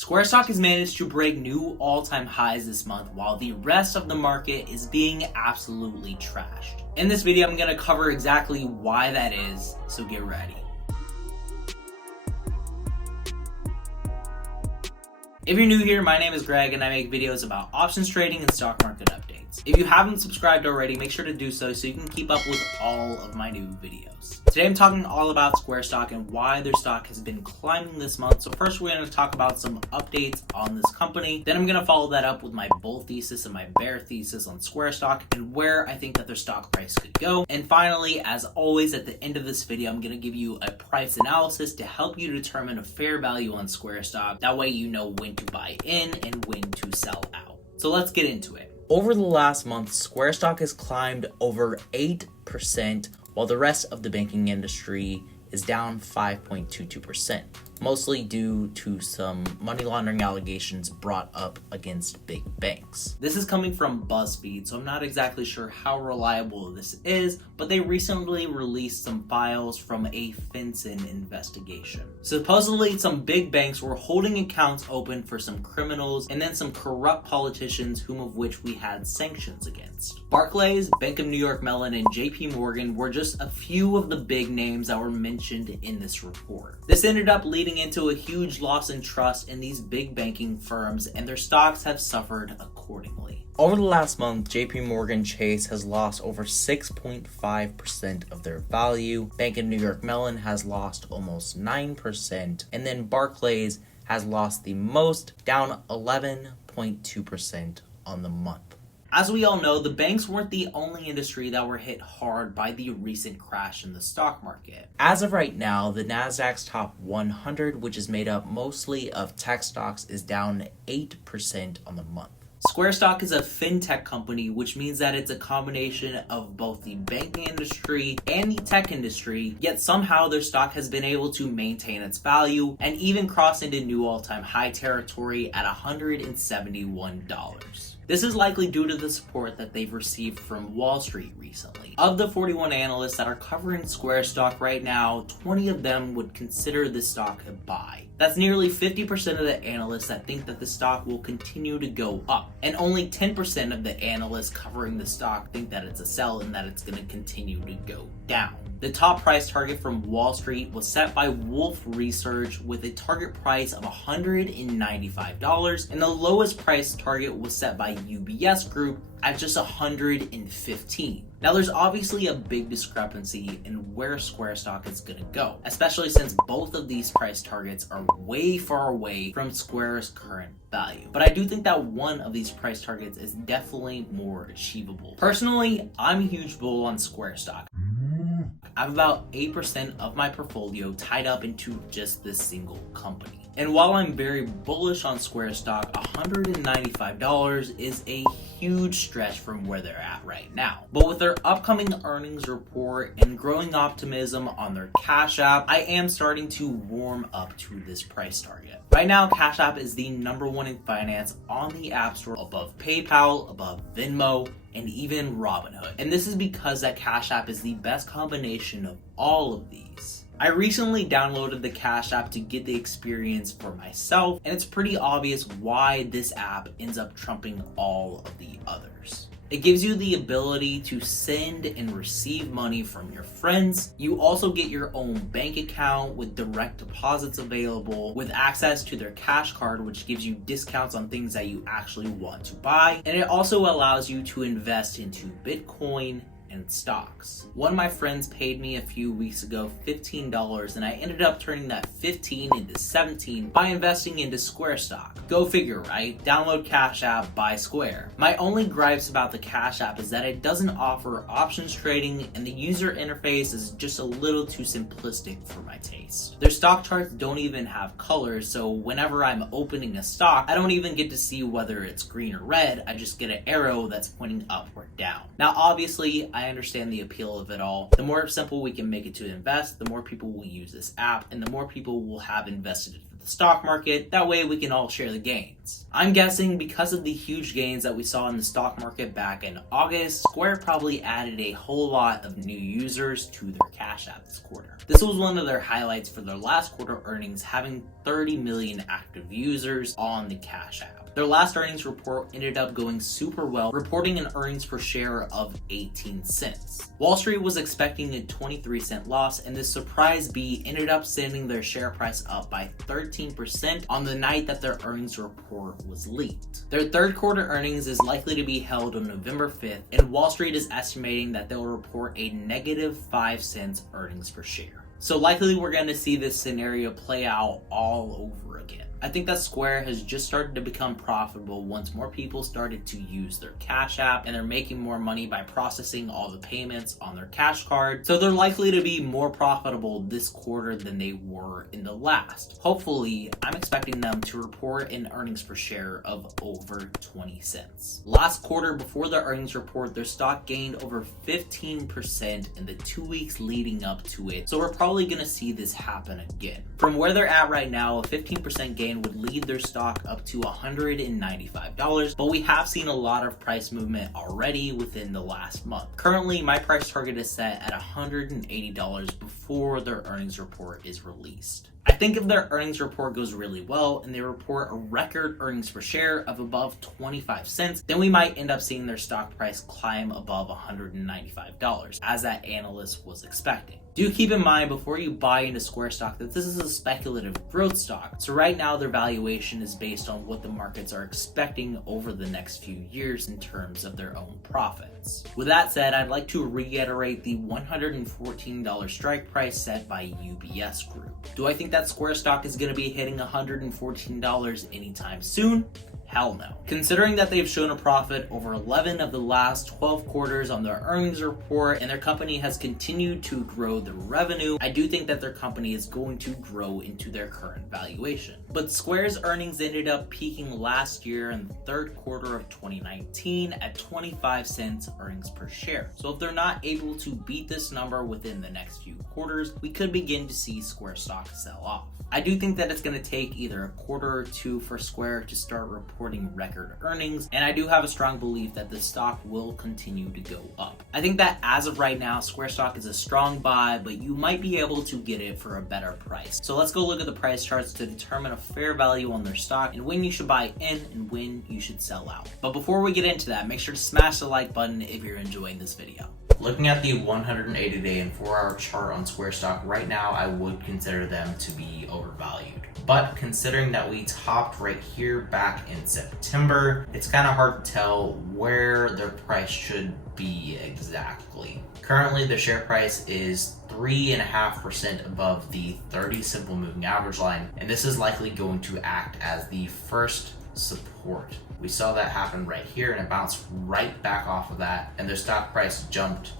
Square stock has managed to break new all-time highs this month while the rest of the market is being absolutely trashed. In this video, I'm going to cover exactly why that is, so get ready. If you're new here, my name is Greg and I make videos about options trading and stock market updates. If you haven't subscribed already, make sure to do so you can keep up with all of my new videos. Today I'm talking all about Square stock and why their stock has been climbing this month. So first we're going to talk about some updates on this company. Then I'm going to follow that up with my bull thesis and my bear thesis on Square stock and where I think that their stock price could go. And finally, as always, at the end of this video, I'm going to give you a price analysis to help you determine a fair value on Square stock. That way you know when to buy in and when to sell out. So let's get into it. Over the last month, Square stock has climbed over 8%, while the rest of the banking industry is down 5.22%, mostly due to some money laundering allegations brought up against big banks. This is coming from Buzzfeed, so I'm not exactly sure how reliable this is, but they recently released some files from a FinCEN investigation. Supposedly, some big banks were holding accounts open for some criminals and then some corrupt politicians whom of which we had sanctions against. Barclays, Bank of New York Mellon, and JPMorgan were just a few of the big names that were mentioned in this report. This ended up leading into a huge loss in trust in these big banking firms, and their stocks have suffered accordingly. Over the last month, JPMorgan Chase has lost over 6.5% of their value, Bank of New York Mellon has lost almost 9%, and then Barclays has lost the most, down 11.2% on the month. As we all know, the banks weren't the only industry that were hit hard by the recent crash in the stock market. As of right now, the Nasdaq's top 100, which is made up mostly of tech stocks, is down 8% on the month. Square stock is a fintech company, which means that it's a combination of both the banking industry and the tech industry, yet somehow their stock has been able to maintain its value and even cross into new all-time high territory at $171. This is likely due to the support that they've received from Wall Street recently. Of the 41 analysts that are covering Square stock right now, 20 of them would consider this stock a buy. That's nearly 50% of the analysts that think that the stock will continue to go up. And only 10% of the analysts covering the stock think that it's a sell and that it's going to continue to go down. The top price target from Wall Street was set by Wolf Research with a target price of $195, and the lowest price target was set by UBS Group at just $115. Now there's obviously a big discrepancy in where Square stock is going to go, especially since both of these price targets are way far away from Square's current value. But I do think that one of these price targets is definitely more achievable. Personally, I'm a huge bull on Square stock. I have about 8% of my portfolio tied up into just this single company. And while I'm very bullish on Square stock, $195 is a huge stretch from where they're at right now. But with their upcoming earnings report and growing optimism on their Cash App, I am starting to warm up to this price target. Right now, Cash App is the #1 in finance on the App Store, above PayPal, above Venmo, and even Robinhood. And this is because that Cash App is the best combination of all of these. I recently downloaded the Cash App to get the experience for myself, and it's pretty obvious why this app ends up trumping all of the others. It gives you the ability to send and receive money from your friends. You also get your own bank account with direct deposits available, with access to their cash card, which gives you discounts on things that you actually want to buy. And it also allows you to invest into Bitcoin and stocks. One of my friends paid me a few weeks ago $15, and I ended up turning that 15 into 17 by investing into Square stock. Go figure, right? Download Cash App, buy Square. My only gripes about the Cash App is that it doesn't offer options trading, and the user interface is just a little too simplistic for my taste. Their stock charts don't even have colors, so whenever I'm opening a stock, I don't even get to see whether it's green or red. I just get an arrow that's pointing up or down. Now, obviously, I understand the appeal of it all. The more simple we can make it to invest, the more people will use this app, and the more people will have invested the stock market. That way we can all share the gains. I'm guessing because of the huge gains that we saw in the stock market back in August, Square probably added a whole lot of new users to their Cash App this quarter. This was one of their highlights for their last quarter earnings, having 30 million active users on the Cash App. Their last earnings report ended up going super well, reporting an earnings per share of 18 cents. Wall Street was expecting a 23-cent loss, and this surprise beat ended up sending their share price up by 13% on the night that their earnings report was leaked. Their third quarter earnings is likely to be held on November 5th, and Wall Street is estimating that they'll report a negative 5 cents earnings per share. So likely we're going to see this scenario play out all over again. I think that Square has just started to become profitable once more people started to use their Cash App, and they're making more money by processing all the payments on their Cash Card. So they're likely to be more profitable this quarter than they were in the last. Hopefully, I'm expecting them to report an earnings per share of over 20 cents. Last quarter, before the earnings report, their stock gained over 15% in the 2 weeks leading up to it. So we're probably going to see this happen again. From where they're at right now, a 15% gain would lead their stock up to $195, but we have seen a lot of price movement already within the last month. Currently, my price target is set at $180 before their earnings report is released. I think if their earnings report goes really well and they report a record earnings per share of above 25 cents, then we might end up seeing their stock price climb above $195, as that analyst was expecting. Do keep in mind before you buy into Square stock that this is a speculative growth stock. So right now their valuation is based on what the markets are expecting over the next few years in terms of their own profits. With that said, I'd like to reiterate the $114 strike price set by UBS Group. Do I think that Square stock is going to be hitting $114 anytime soon? Hell no. Considering that they've shown a profit over 11 of the last 12 quarters on their earnings report, and their company has continued to grow their revenue, I do think that their company is going to grow into their current valuation. But Square's earnings ended up peaking last year in the third quarter of 2019 at 25 cents earnings per share. So if they're not able to beat this number within the next few quarters, we could begin to see Square stock sell off. I do think that it's going to take either a quarter or two for Square to start reporting record earnings, and I do have a strong belief that the stock will continue to go up. I think that as of right now, Square stock is a strong buy, but you might be able to get it for a better price. So let's go look at the price charts to determine a fair value on their stock and when you should buy in and when you should sell out. But before we get into that, make sure to smash the like button if you're enjoying this video. Looking at the 180-day and 4-hour chart on Square stock right now, I would consider them to be overvalued. But considering that we topped right here back in September, it's kind of hard to tell where their price should be exactly. Currently, the share price is 3.5% above the 30 simple moving average line, and this is likely going to act as the first support. We saw that happen right here, and it bounced right back off of that, and their stock price jumped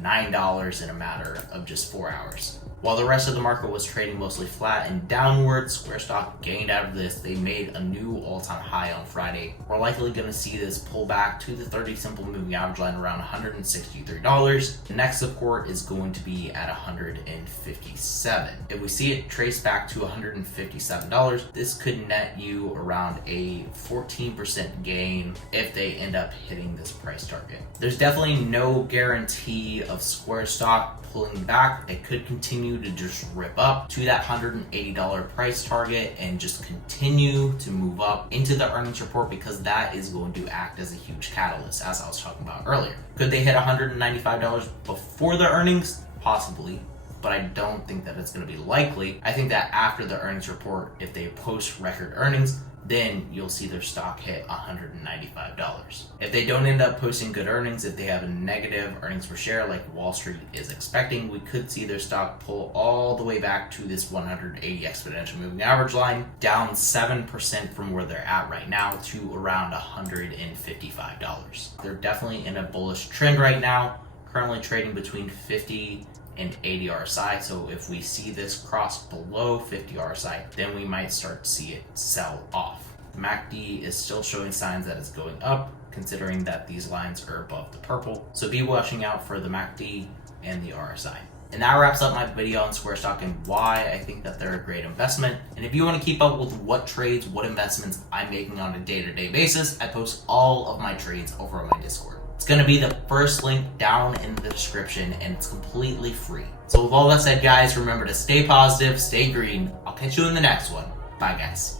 $9 in a matter of just 4 hours. While the rest of the market was trading mostly flat and downward, Square stock gained out of this. They made a new all-time high on Friday. We're likely going to see this pull back to the 30 simple moving average line around $163. The next support is going to be at $157. If we see it trace back to $157, this could net you around a 14% gain if they end up hitting this price target. There's definitely no guarantee of Square stock pulling back. It could continue to just rip up to that $180 price target and just continue to move up into the earnings report, because that is going to act as a huge catalyst, as I was talking about earlier. Could they hit $195 before the earnings? Possibly, but I don't think that it's going to be likely. I think that after the earnings report, if they post record earnings, then you'll see their stock hit $195. If they don't end up posting good earnings, if they have a negative earnings per share like Wall Street is expecting, we could see their stock pull all the way back to this 180 exponential moving average line, down 7% from where they're at right now to around $155. They're definitely in a bullish trend right now, currently trading between 50 and 80 RSI. So if we see this cross below 50 RSI, then we might start to see it sell off. The MACD is still showing signs that it's going up, considering that these lines are above the purple. So be watching out for the MACD and the RSI. And that wraps up my video on Square Stock and why I think that they're a great investment. And if you want to keep up with what trades, what investments I'm making on a day-to-day basis, I post all of my trades over on my Discord. It's going to be the first link down in the description, and it's completely free. So with all that said, guys, remember to stay positive, stay green. I'll catch you in the next one. Bye, guys.